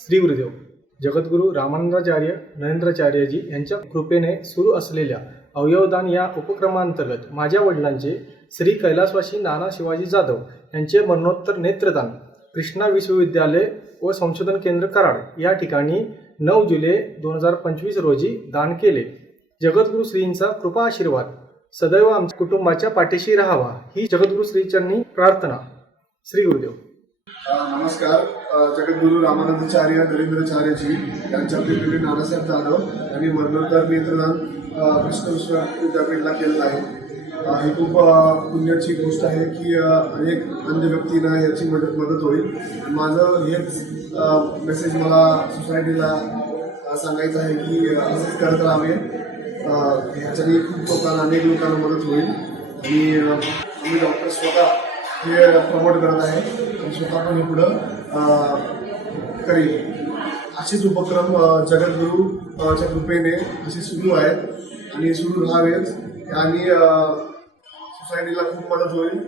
श्री गुरुदेव जगद्गुरू रामानंदाचार्य नरेंद्राचार्यजी यांच्या कृपेने सुरू असलेल्या अवयवदान या उपक्रमांतर्गत माझ्या वडिलांचे श्री कैलासवासी नाना शिवाजी जाधव यांचे मरणोत्तर नेत्रदान कृष्णा विश्वविद्यालय व संशोधन केंद्र कराड या ठिकाणी 9 जुलै 2025 रोजी दान केले। जगद्गुरू श्रींचा कृपा आशीर्वाद सदैव आमच्या कुटुंबाच्या पाठीशी राहावा ही जगद्गुरू श्रीचरणी प्रार्थना। श्री गुरुदेव। नमस्कार। जगद्गुरू रामानंदाचार्य नरेंद्राचार्यजी यांच्या प्रेरणेने नानासाहेब जाधव यांनी मरणोत्तर नेत्रदान कृष्ण विद्यापीठला केलेलं आहे। ही खूप पुण्याची गोष्ट आहे की अनेक अंध व्यक्तींना याची मदत होईल। माझं हेच मेसेज मला सोसायटीला सांगायचं आहे की असंच करत राहावे, ह्याच्याने खूप लोकांना अनेक लोकांना मदत होईल। आणि आम्ही डॉक्टर स्वतः हे प्रमोट करत आहे आणि स्वतः पण हे पुढं करेल। असेच उपक्रम जगद्गुरूच्या कृपेने असे सुरू आहेत आणि सुरू राहावेच आणि सोसायटीला खूप मदत होईल।